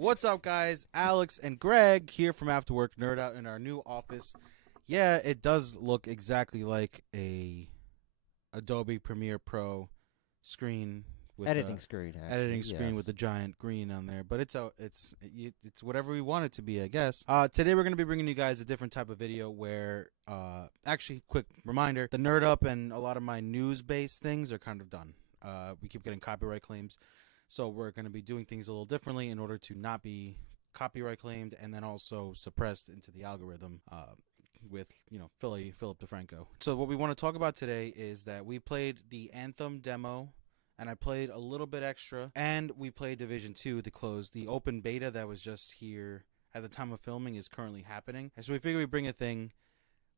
What's up, guys? Alex and Greg here from After Work Nerd Out in our new office. Yeah, it does look exactly like a Adobe Premiere Pro screen with Editing screen, actually. editing screen yes. with the giant green on there. But it's whatever we want it to be, I guess. Today we're gonna be bringing you guys a different type of video where actually, quick reminder: the Nerd Up and a lot of my news-based things are kind of done. We keep getting copyright claims. So we're going to be doing things a little differently in order to not be copyright claimed and then also suppressed into the algorithm with, Philip DeFranco. So what we want to talk about today is that we played the Anthem demo, and I played a little bit extra, and we played Division 2 to close. The open beta that was just here at the time of filming is currently happening. And so we figure we bring a thing,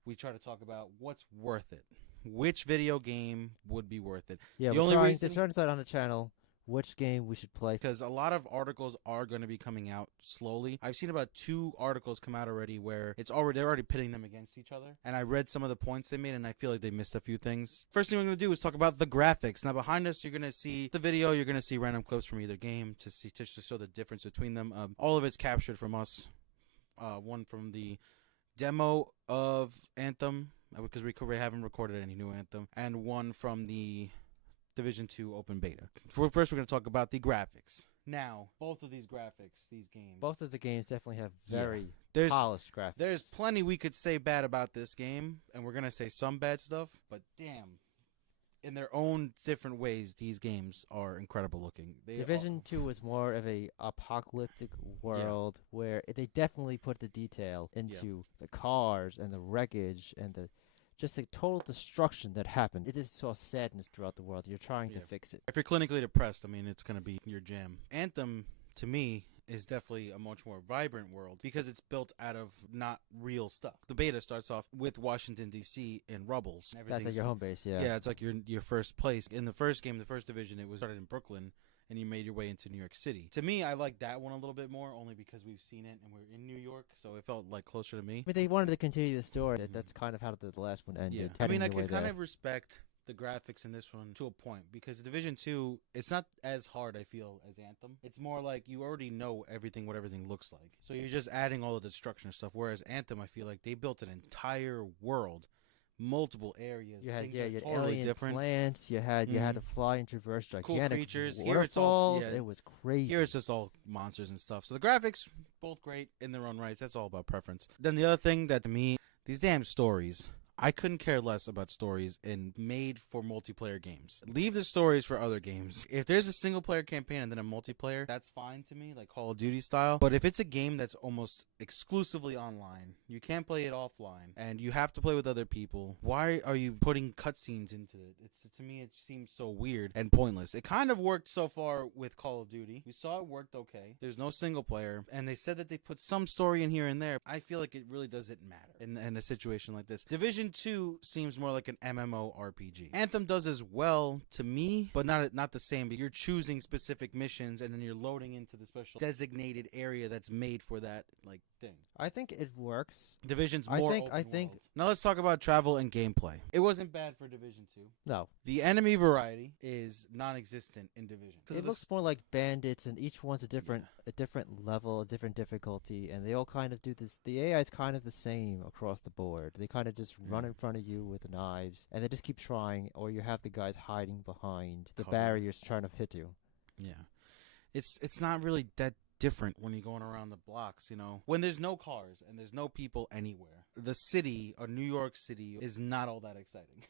we try to talk about what's worth it. Which video game would be worth it? Yeah, The we're only trying reason- to try to decide on the channel which game we should play. Because a lot of articles are going to be coming out slowly. I've seen about 2 articles come out already where they're already pitting them against each other. And I read some of the points they made, and I feel like they missed a few things. First thing we're going to do is talk about the graphics. Now, behind us, you're going to see the video. You're going to see random clips from either game to show the difference between them. All of it's captured from us. One from the demo of Anthem, because we haven't recorded any new Anthem, and one from the Division 2 open beta. First, we're going to talk about the graphics. Now, both of these games. Both of the games definitely have very There's polished graphics. There's plenty we could say bad about this game, and we're going to say some bad stuff, but damn, in their own different ways, these games are incredible looking. Division 2 was more of a apocalyptic world where they definitely put the detail into the cars and the wreckage and just the total destruction that happened. It just saw sadness throughout the world. You're trying to fix it. If you're clinically depressed, I mean, it's going to be your jam. Anthem, to me, is definitely a much more vibrant world because it's built out of not real stuff. The beta starts off with Washington, D.C. in rubbles. That's like your home base, yeah. Yeah, it's like your first place. In the first game, the first division, it was started in Brooklyn, and you made your way into New York City. To me, I like that one a little bit more, only because we've seen it and we're in New York, so it felt like closer to me. But they wanted to continue the story. That's kind of how the last one ended. Yeah. I mean, I can kind of respect the graphics in this one to a point, because Division 2, it's not as hard, I feel, as Anthem. It's more like you already know what everything looks like. So you're just adding all the destruction stuff, whereas Anthem, I feel like they built an entire world. Multiple areas. You had totally alien different plants. You had to fly and traverse gigantic creatures. waterfalls. Here it was crazy. Here it's just all monsters and stuff. So the graphics, both great in their own rights. That's all about preference. Then the other thing that to me, these damn stories. I couldn't care less about stories made for multiplayer games. Leave the stories for other games. If there's a single player campaign and then a multiplayer, that's fine to me, like Call of Duty style. But if it's a game that's almost exclusively online, you can't play it offline, and you have to play with other people, why are you putting cutscenes into it? To me, it seems so weird and pointless. It kind of worked so far with Call of Duty. We saw it worked okay. There's no single player, and they said that they put some story in here and there. I feel like it really doesn't matter in a situation like this. Division 2 seems more like an MMORPG. Anthem does as well to me, but not the same. But you're choosing specific missions, and then you're loading into the special designated area that's made for that thing. I think it works. Division's more I think world. Now let's talk about travel and gameplay. It wasn't bad for Division 2. No. The enemy variety is non-existent in Division. It looks more like bandits, and each one's a different level, a different difficulty, and they all kind of do this. The AI is kind of the same across the board. They kind of just run in front of you with the knives, and they just keep trying, or you have the guys hiding behind the barriers trying to hit you. Yeah. It's not really that different when you're going around the blocks, when there's no cars and there's no people anywhere. The city, or New York City, is not all that exciting.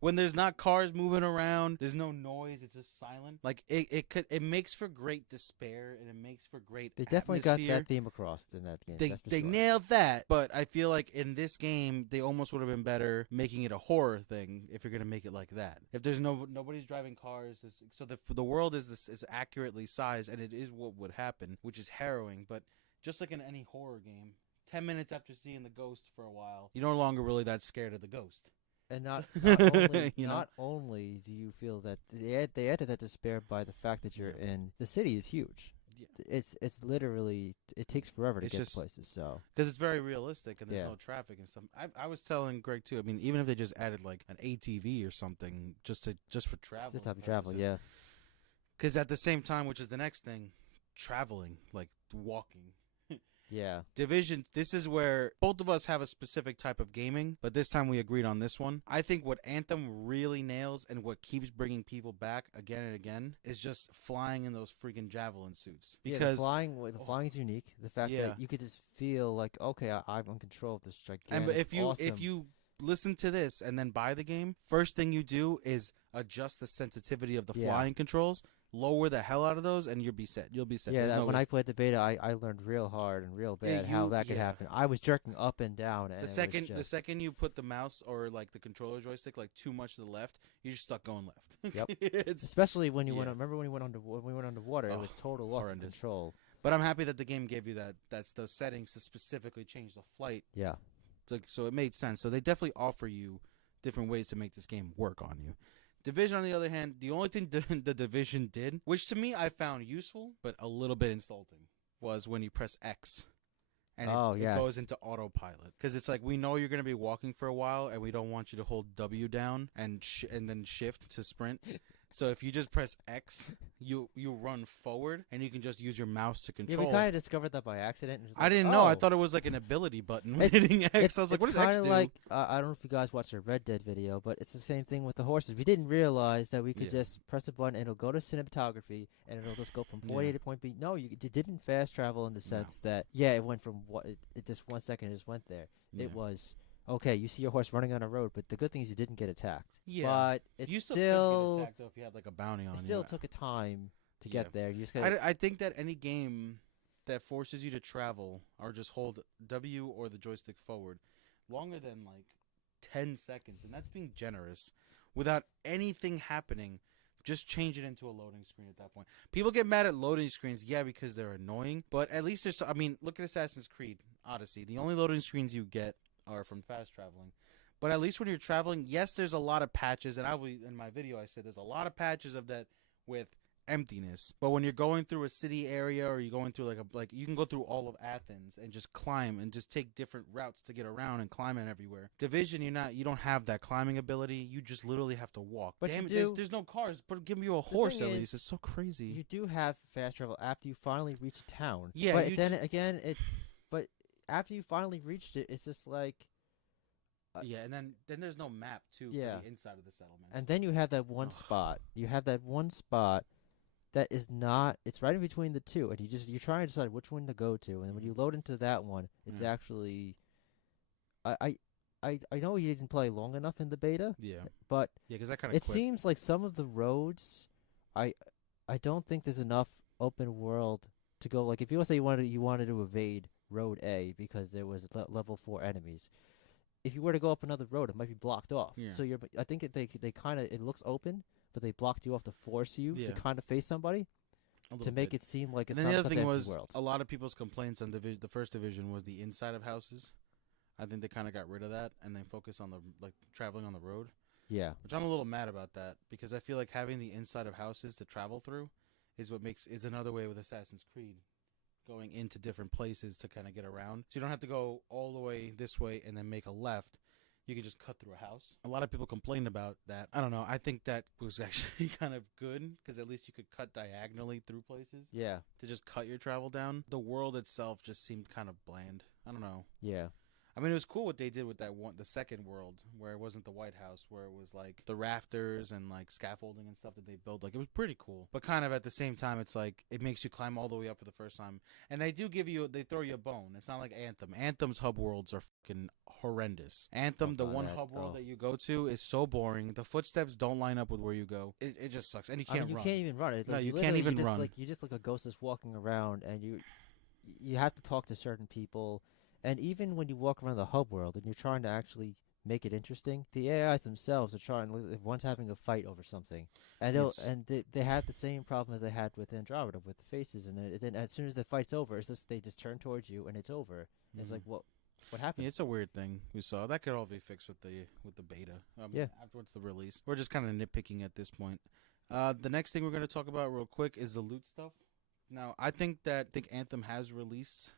when there's not cars moving around, there's no noise, it's just silent. Like it makes for great despair, and it makes for great They definitely got atmosphere. that theme across in that game. They nailed that, but I feel like in this game they almost would have been better making it a horror thing if you're gonna make it like that. If there's nobody's driving cars, so the world is accurately sized, and it is what would happen, which is harrowing. But just like in any horror game, 10 minutes after seeing the ghost for a while, you're no longer really that scared of the ghost. And not only do you feel that they added that despair by the fact that you're in the city is huge. Yeah. It's literally, it takes forever to get places. So because it's very realistic and there's no traffic and stuff. I was telling Greg too. I mean, even if they just added like an ATV or something just for travel, just have travel, yeah. Because at the same time, which is the next thing, traveling, like walking. Yeah. Division, this is where both of us have a specific type of gaming, but this time we agreed on this one. I think what Anthem really nails and what keeps bringing people back again and again is just flying in those freaking javelin suits. Yeah, Because the flying is unique. The fact Yeah. that you could just feel like, okay, I'm in control of this gigantic, and if awesome. you listen to this and then buy the game, first thing you do is adjust the sensitivity of the Yeah. flying controls, lower the hell out of those, and you'll be set. You'll be set. Yeah, There's no when way. I played the beta, I learned real hard and real bad how that could yeah. happen. I was jerking up and down, and The second you put the mouse or like the controller joystick like too much to the left, you're just stuck going left. Yep. It's, especially when you yeah. went. Remember when we went underwater? It was total loss of horrendous. control. but I'm happy that the game gave you that's those settings to specifically change the flight. Yeah. So it made sense. So they definitely offer you different ways to make this game work on you. Division, on the other hand, the only thing the Division did, which to me I found useful but a little bit insulting, was when you press X. And it goes into autopilot. Because it's like, we know you're going to be walking for a while, and we don't want you to hold W down and then shift to sprint. So if you just press X, you run forward, and you can just use your mouse to control. Yeah, we kind of discovered that by accident. And I didn't know. I thought it was like an ability button when hitting X. I was like, what does X do? It's kind of like, I don't know if you guys watched the Red Dead video, but it's the same thing with the horses. We didn't realize that we could just press a button, and it'll go to cinematography, and it'll just go from point A to point B. No, it didn't fast travel in the sense that, it went from, it just 1 second, it just went there. Yeah. It was... Okay, you see your horse running on a road, but the good thing is you didn't get attacked. Yeah, but it's you still could get attacked though if you had like a bounty on you. It still took a time to get there. You just I think that any game that forces you to travel or just hold W or the joystick forward longer than like 10 seconds, and that's being generous, without anything happening, just change it into a loading screen at that point. People get mad at loading screens, because they're annoying, but at least there's, look at Assassin's Creed Odyssey. The only loading screens you get are from fast traveling. But at least when you're traveling, yes, there's a lot of patches, and in my video I said there's a lot of patches of that with emptiness. But when you're going through a city area, or you're going through like you can go through all of Athens and just climb and just take different routes to get around and climb in everywhere. Division, you don't have that climbing ability. You just literally have to walk. But Damn you it, there's no cars. But give me a horse at least. It's so crazy. You do have fast travel after you finally reach a town. Yeah, but then again, but after you finally reached it, it's just like. And then there's no map too for the inside of the settlement. And then you have that one spot. You have that one spot that is not. It's right in between the two, and you're trying to decide which one to go to. And when you load into that one, it's actually. I know you didn't play long enough in the beta. Yeah. But because I kind of. It seems like some of the roads, I don't think there's enough open world to go. Like if you say you wanted to evade Road A because there was level 4 enemies. If you were to go up another road, it might be blocked off. Yeah. So I think they kind of, it looks open, but they blocked you off to force you to kind of face somebody to make it seem like it's not such an empty world. A lot of people's complaints on the first division was the inside of houses. I think they kind of got rid of that and they focused on the traveling on the road. Yeah, which I'm a little mad about that because I feel like having the inside of houses to travel through is another way with Assassin's Creed. Going into different places to kind of get around. So you don't have to go all the way this way and then make a left. You can just cut through a house. A lot of people complained about that. I don't know. I think that was actually kind of good because at least you could cut diagonally through places. Yeah. To just cut your travel down. The world itself just seemed kind of bland. I don't know. Yeah. I mean, it was cool what they did with the second world, where it wasn't the White House, where it was like the rafters and like scaffolding and stuff that they built. Like, it was pretty cool. But kind of at the same time, it's like it makes you climb all the way up for the first time. And they throw you a bone. It's not like Anthem. Anthem's hub worlds are fucking horrendous. Anthem, the one hub world that you go to, is so boring. The footsteps don't line up with where you go. It just sucks. And you can't run. You can't even run. No, you can't even run. You just like a ghost that's walking around, and you have to talk to certain people. And even when you walk around the hub world and you're trying to actually make it interesting, the AIs themselves are trying. One's having a fight over something, and they have the same problem as they had with Andromeda with the faces. And then as soon as the fight's over, they just turn towards you and it's over. Mm-hmm. It's like what happened? Yeah, it's a weird thing we saw. That could all be fixed with the beta. Afterwards the release. We're just kind of nitpicking at this point. The next thing we're going to talk about real quick is the loot stuff. Now I think Anthem has released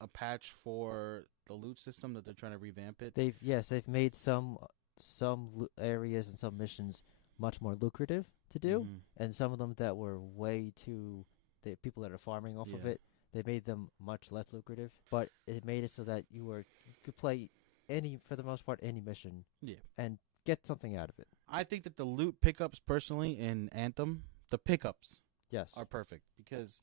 a patch for the loot system that they're trying to revamp it. They've made some areas and some missions much more lucrative to do, and some of them that were way too the people that are farming off of Yeah. it. They made them much less lucrative, but it made it so that you could play for the most part, any mission. Yeah. And get something out of it. I think that the loot pickups, personally, in Anthem, the pickups Yes. are perfect because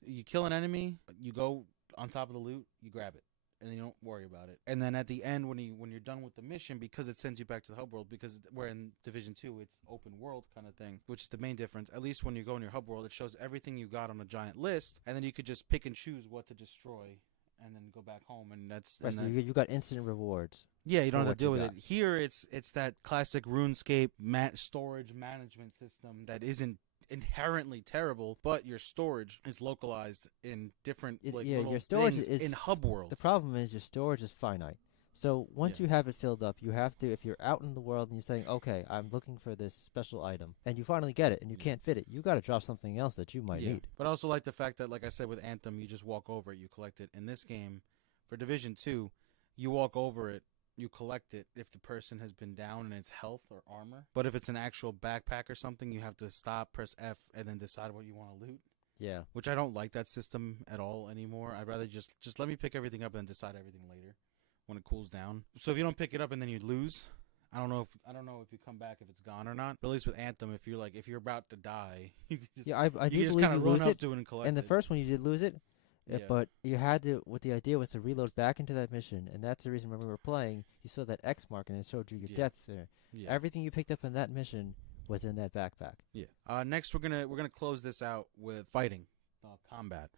you kill an enemy, you go on top of the loot, you grab it, and you don't worry about it. And then at the end, when you're done with the mission, because it sends you back to the hub world, because we're in Division 2, it's open world kind of thing, which is the main difference. At least when you go in your hub world, it shows everything you got on a giant list, and then you could just pick and choose what to destroy, and then go back home, and that's... Right, and so then, you got instant rewards. yeah, you don't for have to what deal you with it. got. Here, it's that classic RuneScape storage management system that isn't inherently terrible, but your storage is localized in different little your storage things is in hub worlds. The problem is your storage is finite. So once Yeah. you have it filled up, you have to, if you're out in the world and you're saying, okay, I'm looking for this special item, and you finally get it and you Yeah. can't fit it, you got to drop something else that you might need. But I also like the fact that, like I said, with Anthem, you just walk over it, you collect it. In this game, for Division 2, you walk over it, you collect it if the person has been down in its health or armor. But if it's an actual backpack or something, you have to stop, press F, and then decide what you want to loot. Yeah. Which I don't like that system at all anymore. I'd rather just let me pick everything up and then decide everything later when it cools down. So if you don't pick it up and then you lose, I don't know if you come back if it's gone or not. But at least with Anthem, if you're about to die, you can just Yeah, I do you just believe kind you of run lose up it. to it and collect And the it. first one you did lose it, Yeah. but you had to, what the idea was to reload back into that mission, and that's the reason when we were playing, you saw that X mark and it showed you your Yeah. deaths there. Yeah. Everything you picked up in that mission was in that backpack. Yeah. Next, we're gonna close this out with fighting, combat.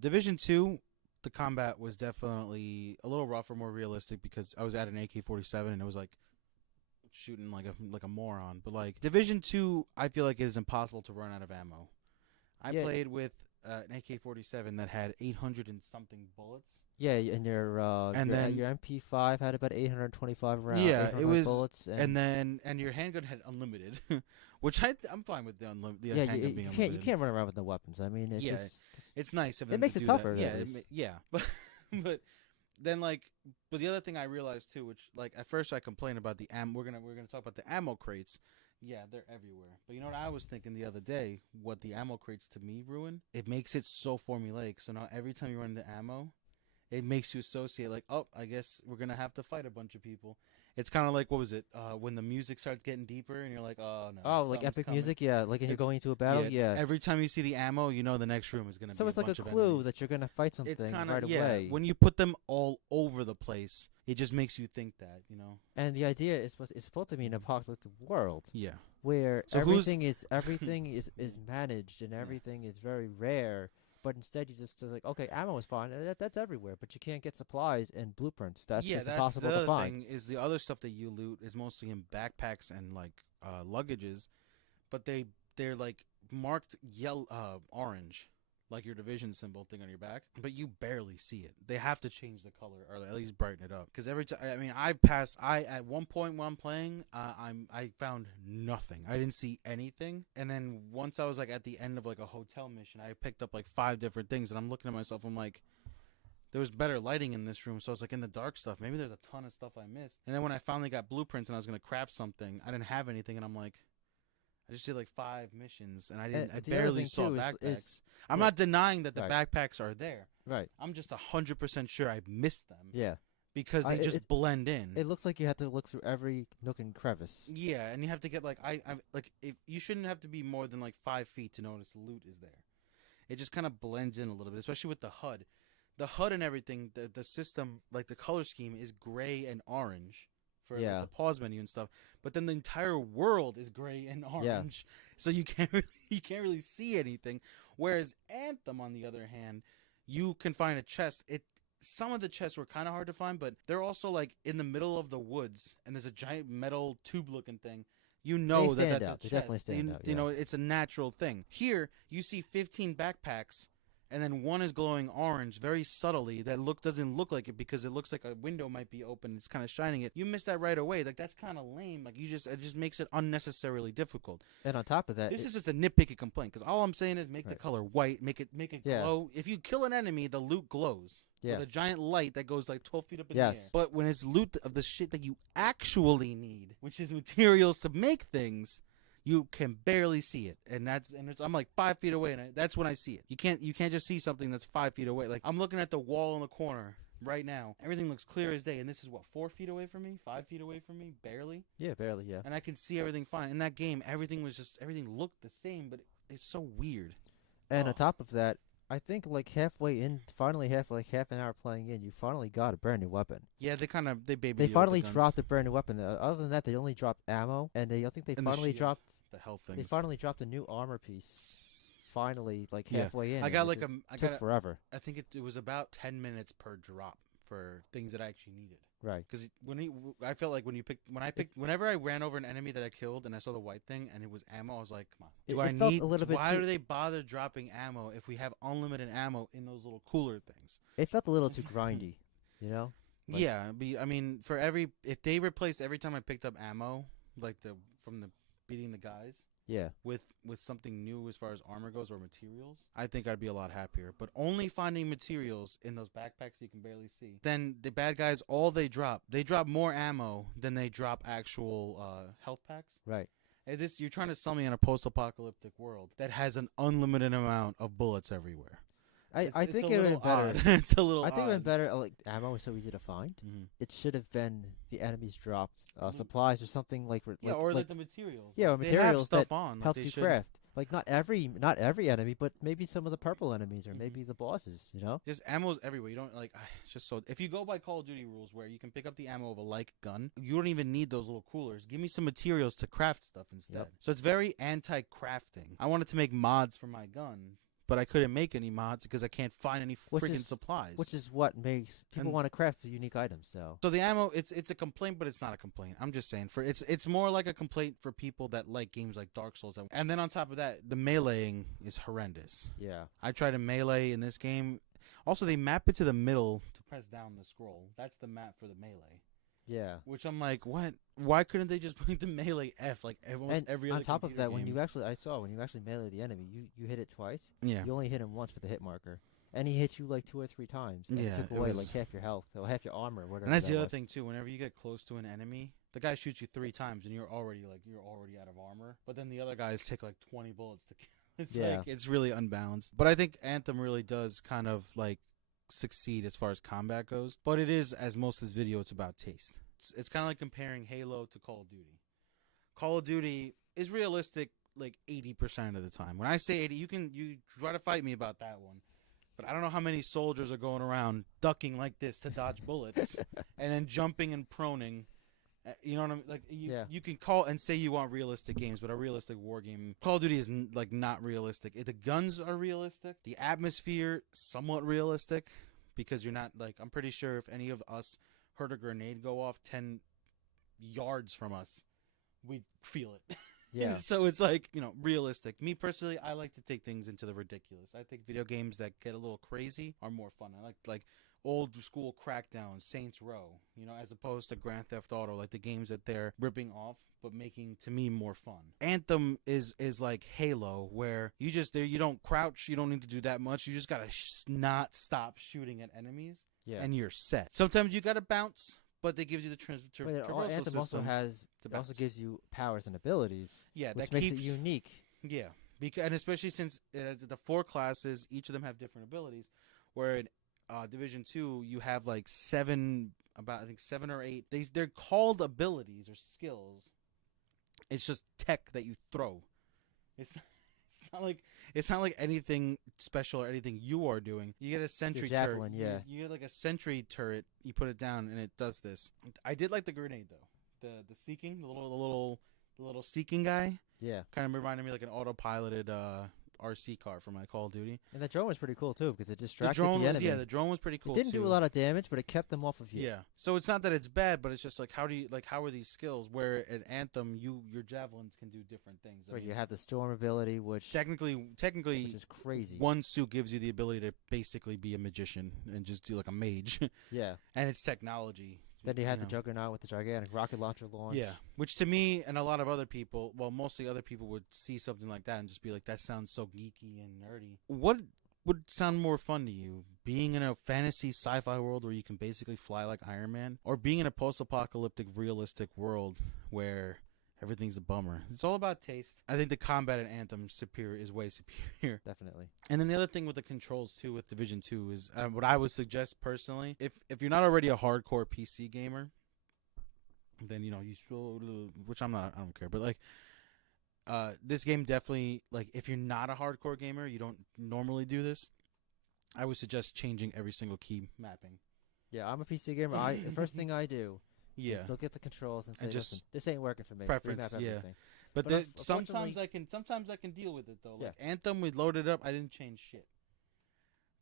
Division 2, the combat was definitely a little rougher, more realistic because I was at an AK-47 and it was like shooting like a moron. But like Division 2, I feel like it is impossible to run out of ammo. I Yeah. played with an AK-47 that had 800 and something bullets. Yeah, and your your MP5 had about 825 rounds. Yeah, it 800 was- bullets, And your handgun had unlimited, which I'm fine with the yeah, handgun you being can't unlimited. you can't run around with no weapons. I mean, it Yeah, just It's nice of It them makes to it do tougher, That. Yeah, that is. yeah. But then but the other thing I realized too, which like at first I complained about the ammo. We're gonna talk about the ammo crates. Yeah, they're everywhere. But you know what I was thinking the other day? What the ammo crates to me ruin? It makes it so formulaic. So now every time you run into ammo, it makes you associate like, oh, I guess we're gonna have to fight a bunch of people. It's kind of like, what was it? When the music starts getting deeper and you're like, oh no. oh, like something's epic coming. music, yeah, like when you're going into a battle, yeah. Every time you see the ammo, you know the next room is gonna be. So it's a like a bunch of clue enemies. that you're gonna fight something It's kind right of away. When you put them all over the place, it just makes you think that, you know. And the idea is it's supposed to be an apocalyptic world Yeah. where So everything is managed and everything is very rare. But instead, you just like, okay, ammo is fine. That's everywhere, but you can't get supplies and blueprints. That's just impossible the to other find. thing is the other stuff that you loot is mostly in backpacks and like luggages, but they're like marked orange, like your division symbol thing on your back, but you barely see it. They have to change the color or at least brighten it up because every time at one point when I'm playing, I found nothing. I didn't see anything, and then once I was like at the end of like a hotel mission, I picked up like 5 different things, and I'm looking at myself, I'm like, there was better lighting in this room, so I was like in the dark stuff. Maybe there's a ton of stuff I missed. And then when I finally got blueprints and I was gonna craft something, I didn't have anything, and I'm like, I just did like 5 missions, and I the other barely thing, saw too, backpacks. is I'm yeah. not denying that the Right. backpacks are there. Right. I'm just 100% sure I missed them Yeah. because they just blend in. It looks like you have to look through every nook and crevice. Yeah, and you have to get like if you shouldn't have to be more than like 5 feet to notice loot is there. It just kind of blends in a little bit, especially with the HUD. The HUD and everything, the system, like the color scheme is gray and orange for like, Yeah. the pause menu and stuff. But then the entire world is gray and orange, so you can't really see anything. Whereas Anthem, on the other hand, you can find a chest. Some of the chests were kind of hard to find, but they're also like in the middle of the woods, and there's a giant metal tube-looking thing. You know They stand that's out. a They chest. definitely stand out, You yeah. know, it's a natural thing. Here, you see 15 backpacks, and then one is glowing orange very subtly. That doesn't look like it because it looks like a window might be open. It's kind of shining it. You miss that right away. Like that's kind of lame. Like it just makes it unnecessarily difficult. And on top of that, This is just a nitpicky complaint because all I'm saying is make the Right. color white, make it Yeah. glow. If you kill an enemy, the loot glows. Yeah. With a giant light that goes like 12 feet up in Yes. the air. But when it's loot of the shit that you actually need, which is materials to make things, You can barely see it, and I'm like 5 feet away, and that's when I see it. You can't just see something that's 5 feet away. Like I'm looking at the wall in the corner right now. Everything looks clear as day, and this is what 4 feet away from me, 5 feet away from me, barely. Yeah, barely. Yeah. And I can see everything fine. In that game, everything looked the same, but it's so weird. And on top of that, I think like halfway in, finally half an hour playing in, you finally got a brand new weapon. Yeah, they baby. They finally dropped a brand new weapon. Other than that, they only dropped ammo, and I think they finally dropped the health things. They finally dropped a new armor piece. Finally, like halfway in. I got took forever. I think it was about 10 minutes per drop for things that I actually needed. Right. Because I felt like whenever I ran over an enemy that I killed and I saw the white thing and it was ammo, I was like, come on. Why do they bother dropping ammo if we have unlimited ammo in those little cooler things? It felt a little too grindy, you know? Like, yeah. I mean, if they replaced every time I picked up ammo, like from the beating the guys. Yeah. With something new as far as armor goes or materials, I think I'd be a lot happier. But only finding materials in those backpacks you can barely see. Then the bad guys, they drop more ammo than they drop actual health packs. Right. And you're trying to sell me in a post-apocalyptic world that has an unlimited amount of bullets everywhere. I think it would better. It's a little. I think it would better. Like ammo is so easy to find. Mm-hmm. It should have been the enemies drops supplies or something like. Or the materials. Yeah, or materials that helps you craft. Like not every enemy, but maybe some of the purple enemies or maybe the bosses. You know, just ammo's everywhere. You don't like. It's just so. If you go by Call of Duty rules, where you can pick up the ammo of a like gun, you don't even need those little coolers. Give me some materials to craft stuff instead. Yep. So it's very anti-crafting. I wanted to make mods for my gun, but I couldn't make any mods because I can't find any freaking supplies. Which is what makes people want to craft unique items. So the ammo, it's a complaint, but it's not a complaint. I'm just saying, it's more like a complaint for people that like games like Dark Souls. And then on top of that, the meleeing is horrendous. Yeah. I tried to melee in this game. Also, they map it to the middle to press down the scroll. That's the map for the melee. Yeah. Which I'm like, what? Why couldn't they just put the melee F like every other on top of that, game? when you actually melee the enemy, you hit it twice. Yeah. You only hit him once with the hit marker. And he hit you like 2 or 3 times. And it took away like half your health, or half your armor, whatever. And that's the other thing too. Whenever you get close to an enemy, the guy shoots you 3 times, and you're already out of armor. But then the other guys take like 20 bullets to kill. It's really unbalanced. But I think Anthem really does kind of like succeed as far as combat goes. But it is, as most of this video, it's about taste. It's kind of like comparing Halo to Call of Duty. Call of Duty is realistic like 80% of the time. When I say 80, you try to fight me about that one. But I don't know how many soldiers are going around ducking like this to dodge bullets and then jumping and proning. You know what I mean? Like you can call and say you want realistic games, but a realistic war game, Call of Duty is like not realistic. The guns are realistic, the atmosphere somewhat realistic, because you're not like, I'm pretty sure if any of us heard a grenade go off 10 yards from us, we'd feel it. Yeah. So it's like, realistic. Me personally, I like to take things into the ridiculous. I think video games that get a little crazy are more fun. I like old school Crackdown, Saints Row, as opposed to Grand Theft Auto, like the games that they're ripping off but making, to me, more fun. Anthem is like Halo, where you don't crouch, you don't need to do that much, you just gotta not stop shooting at enemies, and you're set. Sometimes you gotta bounce, but they gives you the traversal Anthem also gives you powers and abilities, which makes it unique. Yeah, and especially since the 4 classes, each of them have different abilities, where in Division 2, you have like 7 or 8. They're called abilities or skills. It's just tech that you throw. It's not like anything special or anything you are doing. You get a sentry javelin, turret. You get like a sentry turret. You put it down and it does this. I did like the grenade though. The seeking, the little seeking guy. Yeah. Kind of reminded me like an autopiloted RC car from my Call of Duty. And the drone was pretty cool too, because it distracted the enemy. Yeah, the drone was pretty cool. It didn't do a lot of damage, but it kept them off of you. Yeah. So it's not that it's bad, but it's just like, how are these skills? Where at Anthem, your javelins can do different things. Right, you have the storm ability, which technically, which is crazy. One suit gives you the ability to basically be a magician and just do like a mage. Yeah. And it's technology. Then you had the Juggernaut with the gigantic rocket launcher launch. Yeah, which to me and a lot of other people, well, mostly other people, would see something like that and just be like, that sounds so geeky and nerdy. What would sound more fun to you? Being in a fantasy sci-fi world where you can basically fly like Iron Man? Or being in a post-apocalyptic realistic world where Everything's a bummer. It's all about taste. I think the combat in Anthem is way superior. Definitely. And then the other thing with the controls too with Division 2 is what I would suggest personally, if you're not already a hardcore PC gamer, then you still, which I'm not, I don't care, but like this game definitely, like, if you're not a hardcore gamer, you don't normally do this, I would suggest changing every single key mapping. Yeah, I'm a PC gamer. The first thing I do Yeah. is look at the controls and say, just listen, this ain't working for me. preference, Remap yeah. everything. But unfortunately- sometimes I can deal with it though. Like Yeah. Anthem, we loaded up. I didn't change shit.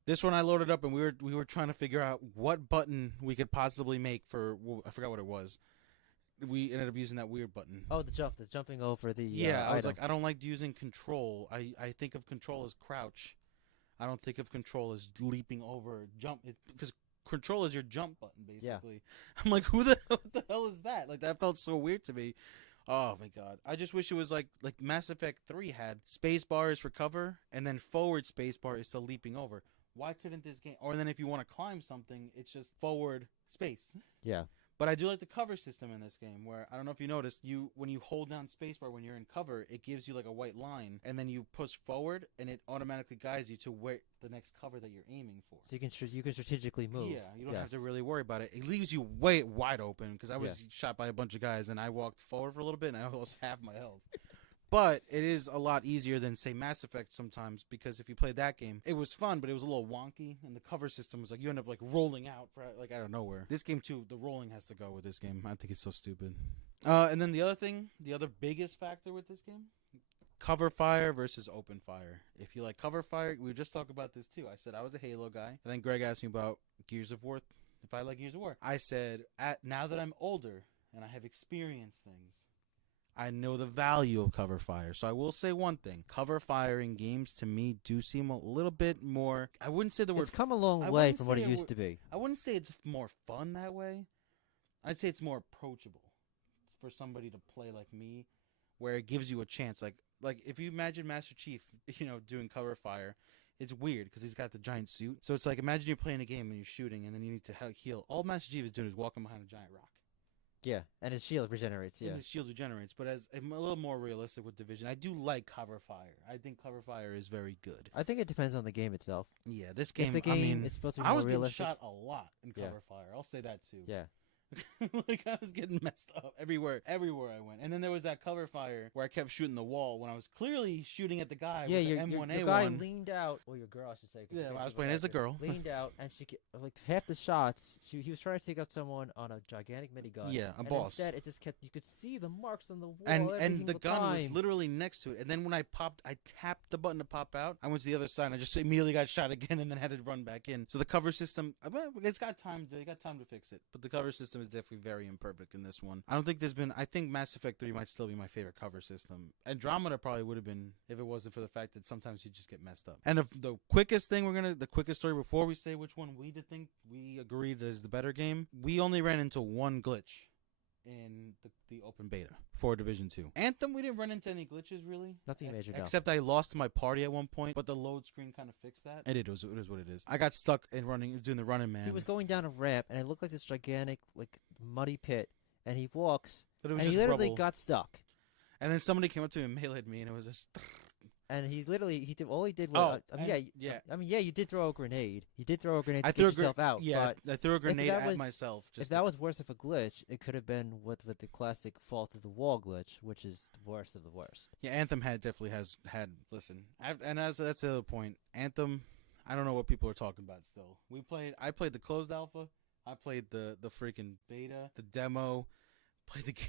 This one I loaded up, and we were trying to figure out what button we could possibly make for. I forgot what it was. We ended up using that weird button. Oh, the jumping over the I was item. like, I don't like using control. I think of control as crouch. I don't think of control as leaping over jump. Because control is your jump button, basically. Yeah. I'm like, what the hell is that? Like, that felt so weird to me. Oh my god! I just wish it was like Mass Effect 3 had space bars for cover, and then forward space bar is still leaping over. Why couldn't this game? Or then if you want to climb something, it's just forward space. Yeah. But I do like the cover system in this game, where I don't know if you noticed, when you hold down spacebar when you're in cover, it gives you like a white line, and then you push forward, and it automatically guides you to where the next cover that you're aiming for. So you can strategically move. Yeah, you don't have to really worry about it. It leaves you way wide open, because I was shot by a bunch of guys, and I walked forward for a little bit, and I lost half my health. But it is a lot easier than, say, Mass Effect sometimes, because if you played that game, it was fun, but it was a little wonky, and the cover system was like, you end up like rolling out for like out of nowhere. This game too, the rolling has to go with this game. I think it's so stupid. And then the other biggest factor with this game, cover fire versus open fire. If you like cover fire, we just talked about this too. I said I was a Halo guy, and then Greg asked me about Gears of War. If I like Gears of War, I said now that I'm older and I have experienced things, I know the value of cover fire. So I will say one thing. Cover fire in games to me do seem a little bit more, I wouldn't say the word. It's come a long way from what it used to be. I wouldn't say it's more fun that way. I'd say it's more approachable for somebody to play like me, where it gives you a chance. Like if you imagine Master Chief, doing cover fire, it's weird because he's got the giant suit. So it's like, imagine you're playing a game and you're shooting and then you need to heal. All Master Chief is doing is walking behind a giant rock. Yeah, and his shield regenerates, yeah. And his shield regenerates, but as a little more realistic with Division, I do like cover fire. I think cover fire is very good. I think it depends on the game itself. Yeah, this game, if the game is supposed to be I more was realistic, getting shot a lot in cover fire. I'll say that too. Yeah. Like, I was getting messed up everywhere I went. And then there was that cover fire where I kept shooting the wall when I was clearly shooting at the guy with the M1A1. Your guy leaned out, or your girl, I should say. Yeah, I was playing as a girl. Leaned out, and like half the shots, he was trying to take out someone on a gigantic minigun. Yeah, a and boss. Instead, it just kept, you could see the marks on the wall. And the gun was time. literally next to it. And then when I tapped the button to pop out. I went to the other side, and I just immediately got shot again, and then had to run back in. So the cover system, it's got time. They got time to fix it. But the cover system is definitely very imperfect in this one. I think Mass Effect 3 might still be my favorite cover system. Andromeda probably would have been if it wasn't for the fact that sometimes you just get messed up. And the quickest story before we say which one we agreed is the better game, we only ran into one glitch in the open beta for Division 2. Anthem, we didn't run into any glitches really. Nothing major, no. Except I lost my party at one point, but the load screen kind of fixed that. It is what it is. I got stuck in doing the running man. He was going down a ramp, and it looked like this gigantic, like, muddy pit, and he walks, but it was and just he literally rubble. Got stuck. And then somebody came up to me and meleeed me, and it was just... And he did all he did was you did throw a grenade. You did throw a grenade to get yourself out. Yeah, but I threw a grenade at myself. If that was worse of a glitch, it could have been with the classic fault of the wall glitch, which is the worst of the worst. Yeah, Anthem definitely has had. Listen, that's the other point. Anthem, I don't know what people are talking about. Still, I played the closed alpha. I played the freaking beta, the demo. Played the game.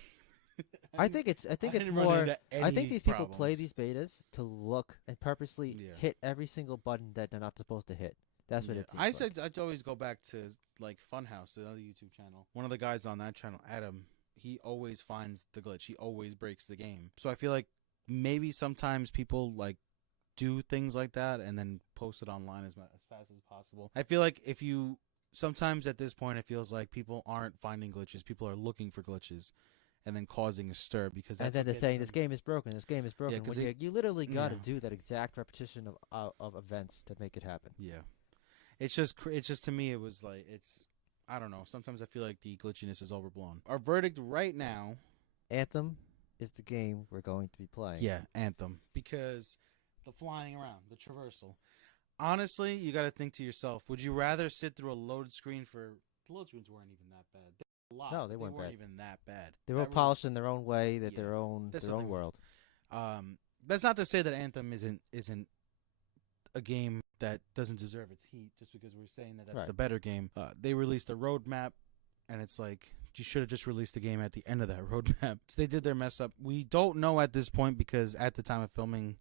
I think it's more. I think these people play these betas to look and purposely hit every single button that they're not supposed to hit. That's what it seems like. I'd always go back to like Funhouse, the other YouTube channel. One of the guys on that channel, Adam, he always finds the glitch. He always breaks the game. So I feel like maybe sometimes people like do things like that and then post it online as fast as possible. I feel like sometimes at this point it feels like people aren't finding glitches. People are looking for glitches. And then causing a stir because and then they're saying this game is broken. This game is broken. Yeah, you literally got to do that exact repetition of events to make it happen. Yeah, it's just to me it was like I don't know. Sometimes I feel like the glitchiness is overblown. Our verdict right now: Anthem is the game we're going to be playing. Yeah, Anthem. Because the flying around, the traversal. Honestly, you got to think to yourself, would you rather sit through a load screen for... The load screens weren't even that bad. They were a lot, No, they weren't weren't bad. even that bad. They were That really- polished in their own way, that Yeah, their own that's their the own thing. world. That's not to say that Anthem isn't a game that doesn't deserve its heat just because we're saying that that's Right. the better game. They released a roadmap, and it's like you should have just released the game at the end of that roadmap. So they did their mess up. We don't know at this point because at the time of filming,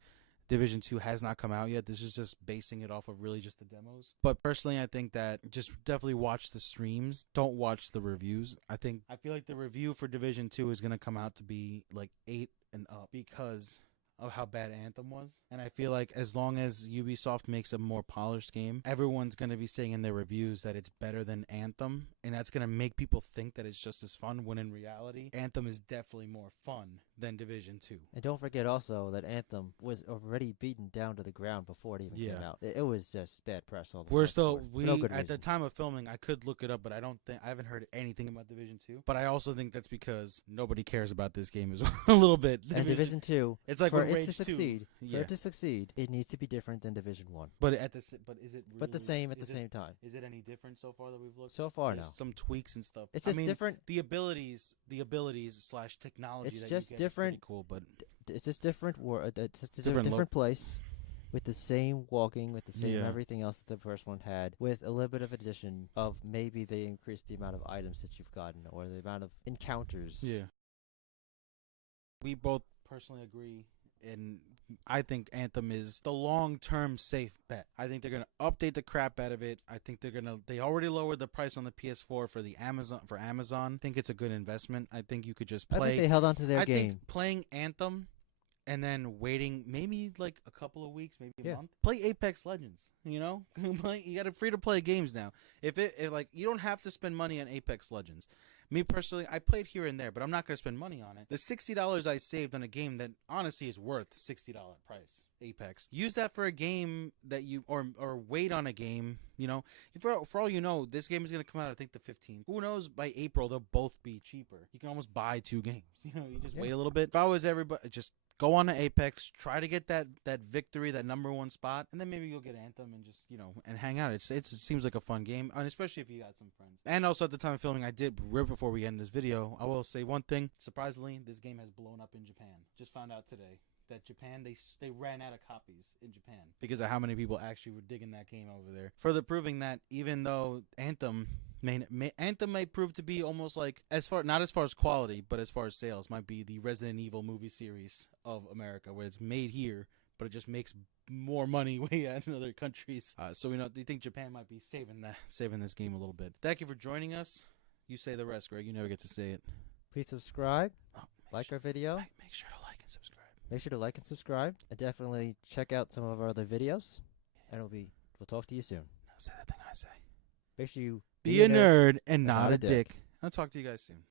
Division 2 has not come out yet. This is just basing it off of really just the demos. But personally, I think that just definitely watch the streams. Don't watch the reviews. I feel like the review for Division 2 is going to come out to be like 8 and up because of how bad Anthem was. And I feel like as long as Ubisoft makes a more polished game, everyone's going to be saying in their reviews that it's better than Anthem. And that's going to make people think that it's just as fun when in reality, Anthem is definitely more fun than Division 2. And don't forget also that Anthem was already beaten down to the ground before it even came Yeah. out. It was just bad press all the We're time still, for it, we, for no good at the reason. time of filming, I could look it up, but I haven't heard anything about Division 2. But I also think that's because nobody cares about this game as well, a little bit. And Division 2, it's like for when it Rage to 2. succeed, Yeah. for it to succeed, it needs to be different than Division 1. But is it really, But the same at the is it- same time. Is it any different so far that we've looked? So far, There's no. some tweaks and stuff. It's I just mean, different. the abilities / technology. It's that just you get is different. pretty cool, but It's just different. It's just a Different different, look. place, with the same walking, with the same Yeah. everything else that the first one had, with a little bit of addition of maybe they increased the amount of items that you've gotten or the amount of encounters. yeah. We both personally agree, and I think Anthem is the long-term safe bet. I think they're gonna update the crap out of it. I think they already lowered the price on the PS4 for Amazon. I think it's a good investment. I think you could just I play. think they held on to their I game. think playing Anthem and then waiting maybe like a couple of weeks, maybe a Yeah. month. Play Apex Legends, you know? You got free to play games now. If like you don't have to spend money on Apex Legends. Me personally, I played here and there, but I'm not going to spend money on it. The $60 I saved on a game that honestly is worth $60 price, Apex. Use that for a game that you or wait on a game, you know. For all you know, this game is going to come out I think the 15th. Who knows, by April they'll both be cheaper. You can almost buy 2 games. You know, you just Yeah. wait a little bit. If I was everybody, just go on to Apex, try to get that victory, that #1 spot, and then maybe you'll get Anthem and just, you know, and hang out. It seems like a fun game, and especially if you got some friends. And also at the time of filming, I did, right before we end this video, I will say one thing. Surprisingly, this game has blown up in Japan. Just found out today that Japan, they ran out of copies in Japan because of how many people actually were digging that game over there. Further proving that even though Anthem may prove to be almost like, not as far as quality, but as far as sales, might be the Resident Evil movie series of America, where it's made here, but it just makes more money way out in other countries. So you think Japan might be saving this game a little bit. Thank you for joining us. You say the rest, Greg. You never get to say it. Please subscribe, Oh, like our video. Make sure to like and subscribe. Make sure to like and subscribe, and definitely check out some of our other videos. And we'll talk to you soon. Now say the thing I say. Make sure you Be a nerd and not a dick. dick. I'll talk to you guys soon.